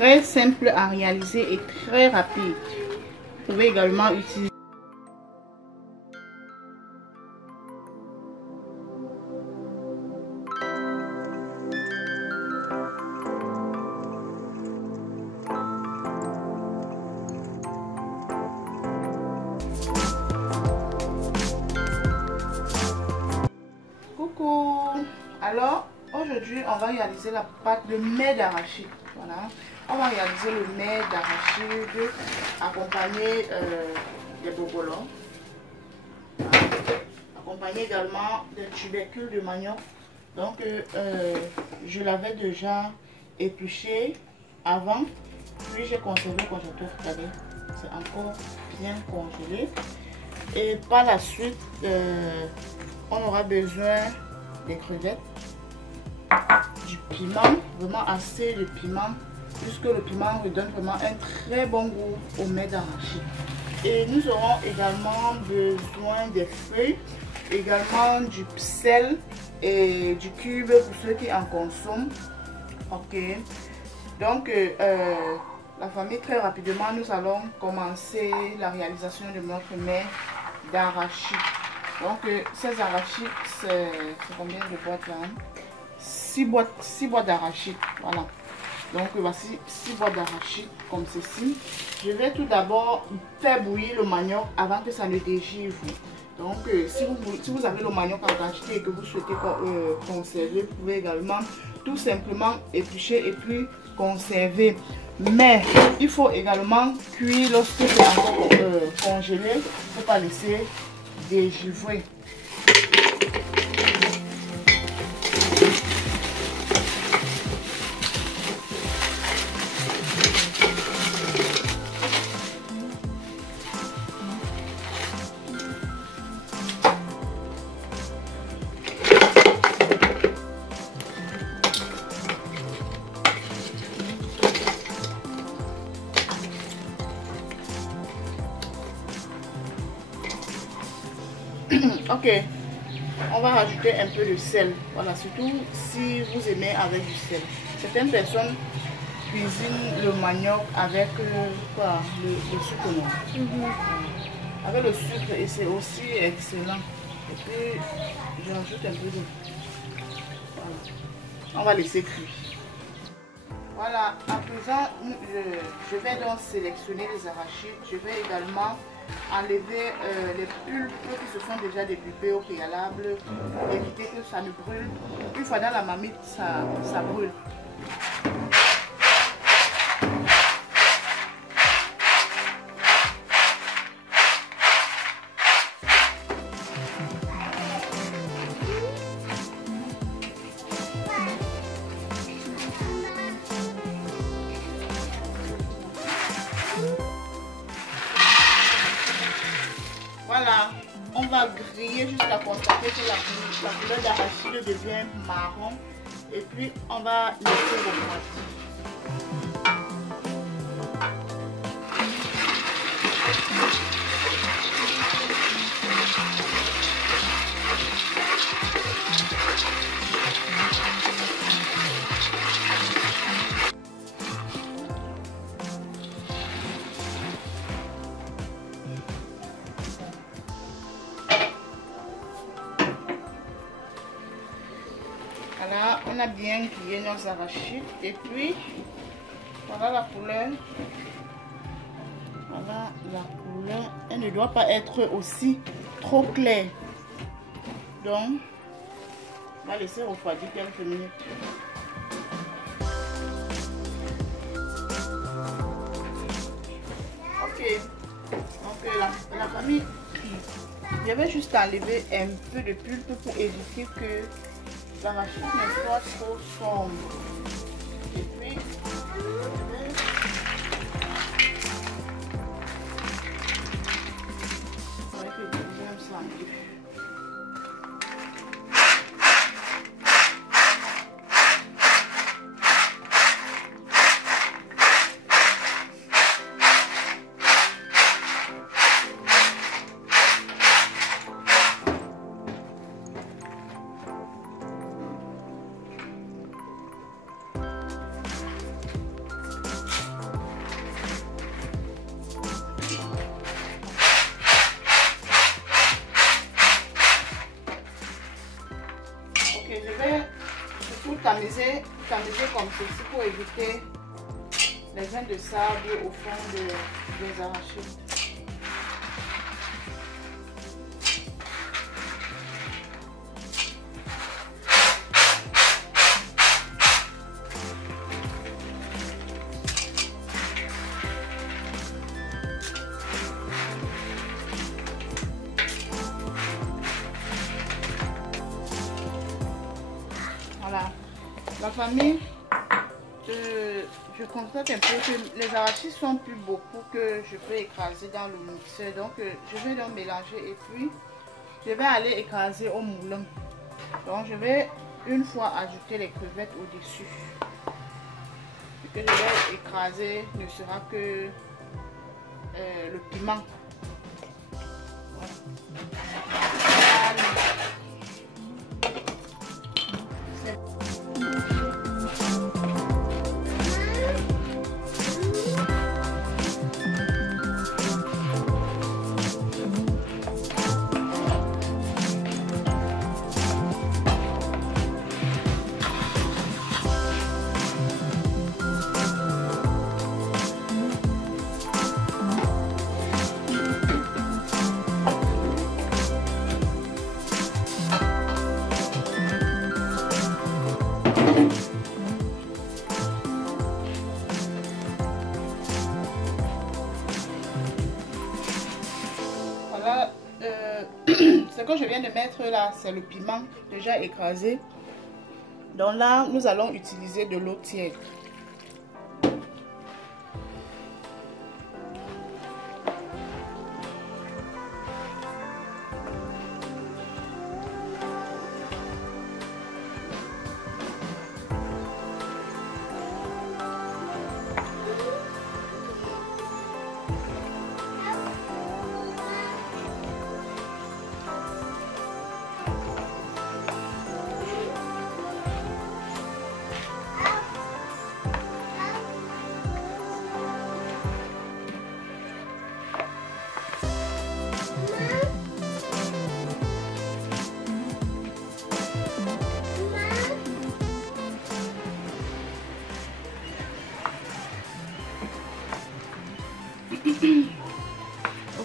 très simple à réaliser et très rapide. Vous pouvez également utiliser. Coucou! Alors, aujourd'hui, on va réaliser la pâte de mets d'arachide. Voilà. On va réaliser le mets d'arachide accompagné des bobolons. Voilà. Accompagné également des tubercules de manioc. Donc, je l'avais déjà épluché avant. Puis, j'ai conservé le congélateur. Regardez, c'est encore bien congelé. Et par la suite, on aura besoin des crevettes, du piment, vraiment assez de piment, puisque le piment redonne vraiment un très bon goût au mets d'arachide. Et nous aurons également besoin des feuilles, également du sel et du cube pour ceux qui en consomment. Ok, donc la famille, très rapidement, nous allons commencer la réalisation de notre mets d'arachide. Donc ces arachides, c'est combien de boîtes là? 6 boîtes d'arachides. Voilà. Donc voici 6 boîtes d'arachides comme ceci. Je vais tout d'abord faire bouillir le manioc avant que ça ne dégivre. Donc si vous avez le manioc en quantité et que vous souhaitez conserver, vous pouvez également tout simplement éplucher et puis conserver. Mais il faut également cuire lorsque c'est encore congelé. Il ne faut pas laisser dégivrer. Ok, on va rajouter un peu de sel. Voilà, surtout si vous aimez avec du sel. Certaines personnes cuisinent le manioc avec le sucre noir. Avec le sucre, et c'est aussi excellent. Et puis j'ajoute un peu de. Voilà. On va laisser cuire. Voilà, à présent, je vais donc sélectionner les arachides. Je vais également enlever les pulpes qui se sont déjà débulbées au préalable pour éviter que ça ne brûle. Une fois dans la marmite, ça brûle. Voilà, on va griller jusqu'à constater que la couleur d'arachide devient marron et puis on va laisser refroidir. Voilà, on a bien grillé nos arachides et puis voilà la couleur. Voilà la couleur. Elle ne doit pas être aussi trop claire. Donc, on va laisser refroidir quelques minutes. Ok, donc la famille, je vais juste enlever un peu de pulpe pour éviter que l'arachide ne soit trop sombre. Et puis, on va faire ça un peu. tamiser comme ceci pour éviter les grains de sable au fond des arachides. Voilà, la famille, je constate un peu que les arachides sont plus beaucoup que je peux écraser dans le mixeur. Donc, je vais donc mélanger et puis je vais aller écraser au moulin. Donc, je vais une fois ajouter les crevettes au-dessus. Ce que je vais écraser ne sera que le piment. Voilà. Voilà, ce que je viens de mettre là, c'est le piment déjà écrasé. Donc là, nous allons utiliser de l'eau tiède.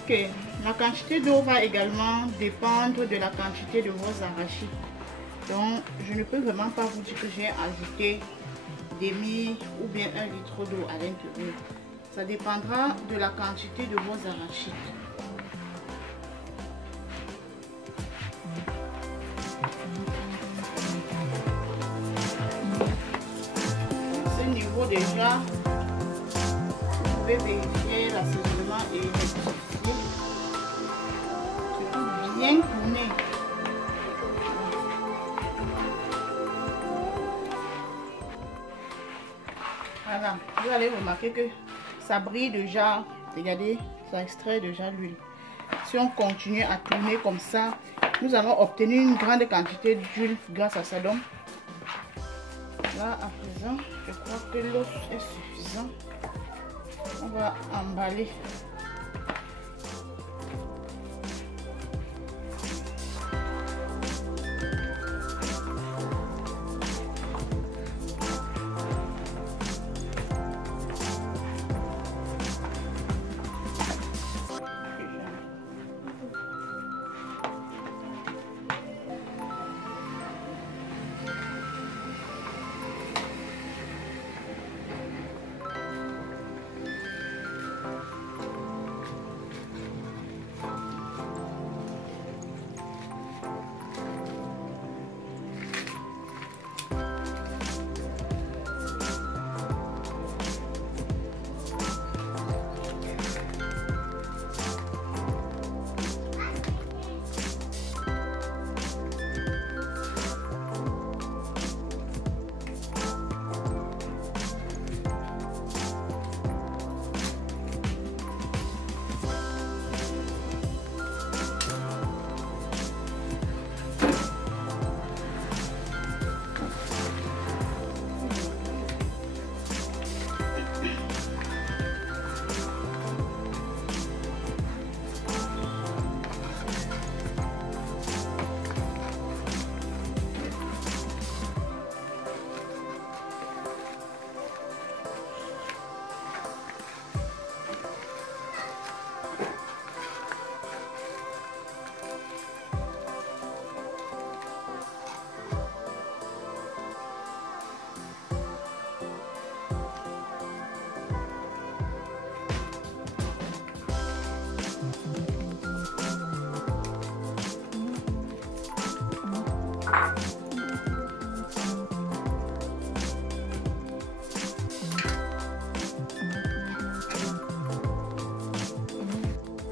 Ok, la quantité d'eau va également dépendre de la quantité de vos arachides. Donc, je ne peux vraiment pas vous dire que j'ai ajouté demi ou bien 1 litre d'eau à l'intérieur. Ça dépendra de la quantité de vos arachides. À ce niveau déjà, vous pouvez vérifier l'assaisonnement et rectifier. Surtout bien tourner. Voilà, vous allez remarquer que ça brille déjà. Regardez, ça extrait déjà l'huile. Si on continue à tourner comme ça, nous allons obtenir une grande quantité d'huile grâce à ça. Donc, là à présent, je crois que l'eau est suffisante. On va emballer.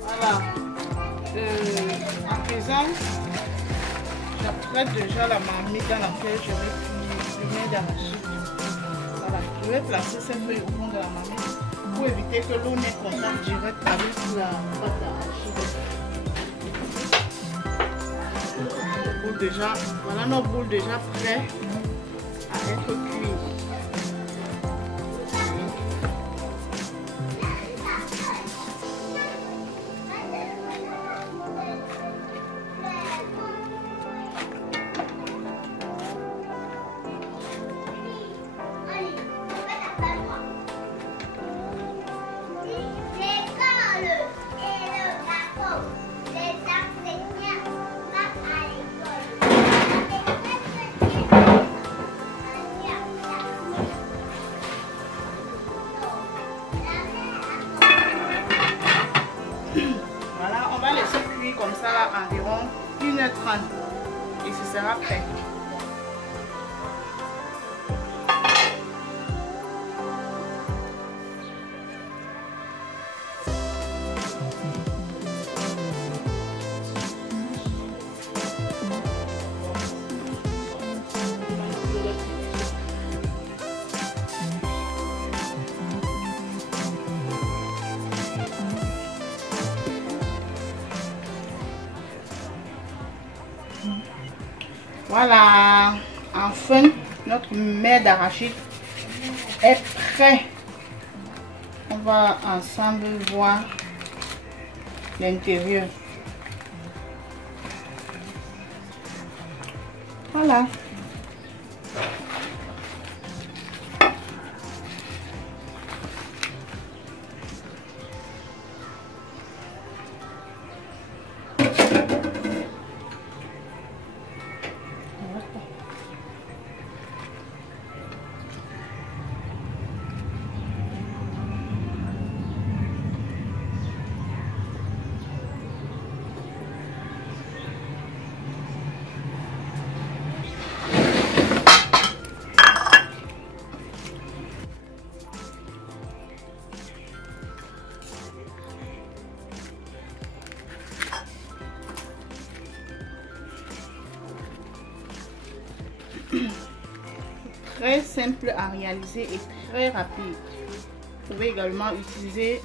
Voilà. À présent, j'apprête déjà la marmite dans laquelle je vais cuire le mets d'arachide. Voilà. Je vais placer cette feuille au fond de la marmite pour éviter que l'eau n'ait contact direct avec la pâte d'arachide. Voilà nos boules déjà prêts à être cuits. Voilà, on va laisser cuire comme ça là, environ 1h30 et ce sera prêt. Voilà, enfin notre mets d'arachide est prêt. On va ensemble voir l'intérieur. Voilà. Très simple à réaliser et très rapide. Vous pouvez également utiliser